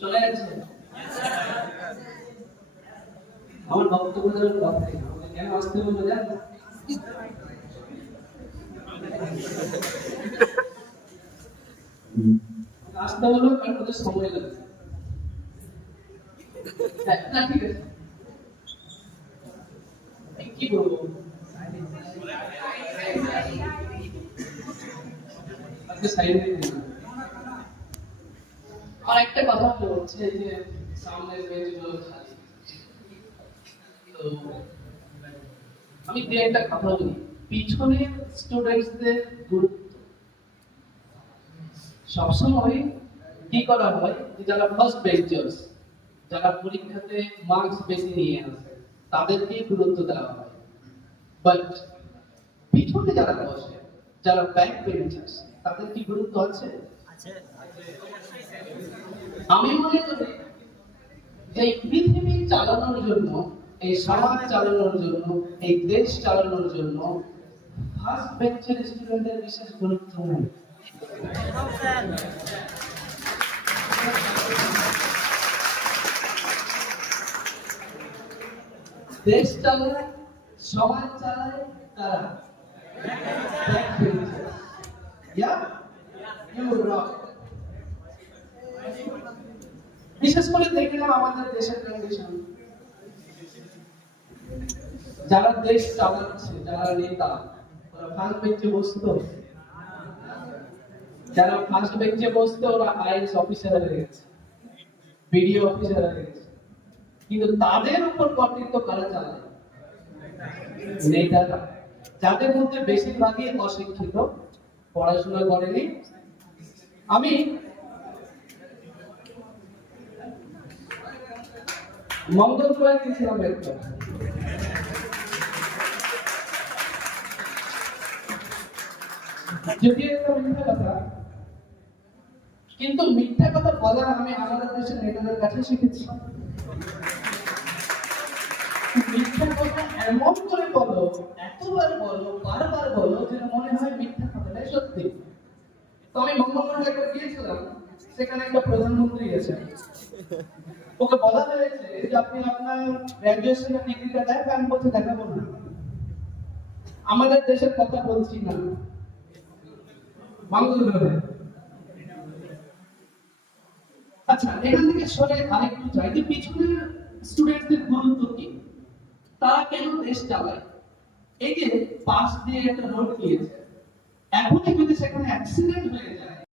চলে যাচ্ছে আমার বক্তব্য দেওয়ার কথা কেন আসতে বলবো জান আসতে বলবো কারণ ওদের সময় লাগছে না ঠিক আছে কি বলবো আজকে সাইড আর একটা কথা হচ্ছে যে সামনের বেঞ্চগুলো খালি তো আমি যে একটা কথা বলি পিছনে স্টুডেন্টসদের গুরুত্ব সবসময় কি করা হয় যে যারা ফার্স্ট বেঞ্চার্স যারা পরীক্ষাতে মার্কস বেশি নিয়ে আসে তাদেরকে গুরুত্ব দেওয়া হয় বাট পিছনে যারা বসে যারা ব্যাক বেঞ্চার্স তাদের কি গুরুত্ব আছে আমি মনে করি যে এই পৃথিবী চালানোর জন্য এই সমাজ চালানোর জন্য এই দেশ চালানোর জন্য ফার্স্ট বেঞ্চের স্টুডেন্টের বিশেষ গুরুত্ব নেই দেশ চালায় সমাজ চালায় তারা বিশেষ করে দেখলাম আমাদের দেশের কন্ডিশন যারা দেশ চালাচ্ছে যারা নেতা ওরা ফার্স্ট বেঞ্চে বসতো যারা ফার্স্ট বেঞ্চে বসতো ওরা আইএস অফিসার হয়ে গেছে বিডিও অফিসার হয়ে গেছে কিন্তু তাদের উপর কর্তৃত্ব কারা চালায় নেতারা যাদের মধ্যে বেশিরভাগই অশিক্ষিত পড়াশোনা করেনি আমি মঙ্গল গ্রহে গেছিলাম একটা যদি একটা মিথ্যা কথা কিন্তু মিথ্যা কথা বলা আমি আমাদের দেশের নেতাদের কাছে শিখেছি মিথ্যা কথা এমন করে বলো এতবার বলো বারবার বলো যে মনে হয় মিথ্যা কথাটাই সত্যি তো আমি মঙ্গল গ্রহে একবার গিয়েছিলাম সেখানে একটা প্রধানমন্ত্রী আছে ওকে বলা হয়েছে যে আপনি আপনার গ্র্যাজুয়েশনের ডিগ্রিটা দেখান বলছে দেখাবো না আমাদের দেশের কথা বলছি না মঙ্গল গ্রহে আচ্ছা এখান থেকে সরে আরেকটু যাই যে পিছনের স্টুডেন্টদের গুরুত্ব কি তারা কেন দেশ চালায় এই যে পাশ দিয়ে একটা রোড গিয়েছে এখনই যদি সেখানে অ্যাক্সিডেন্ট হয়ে যায়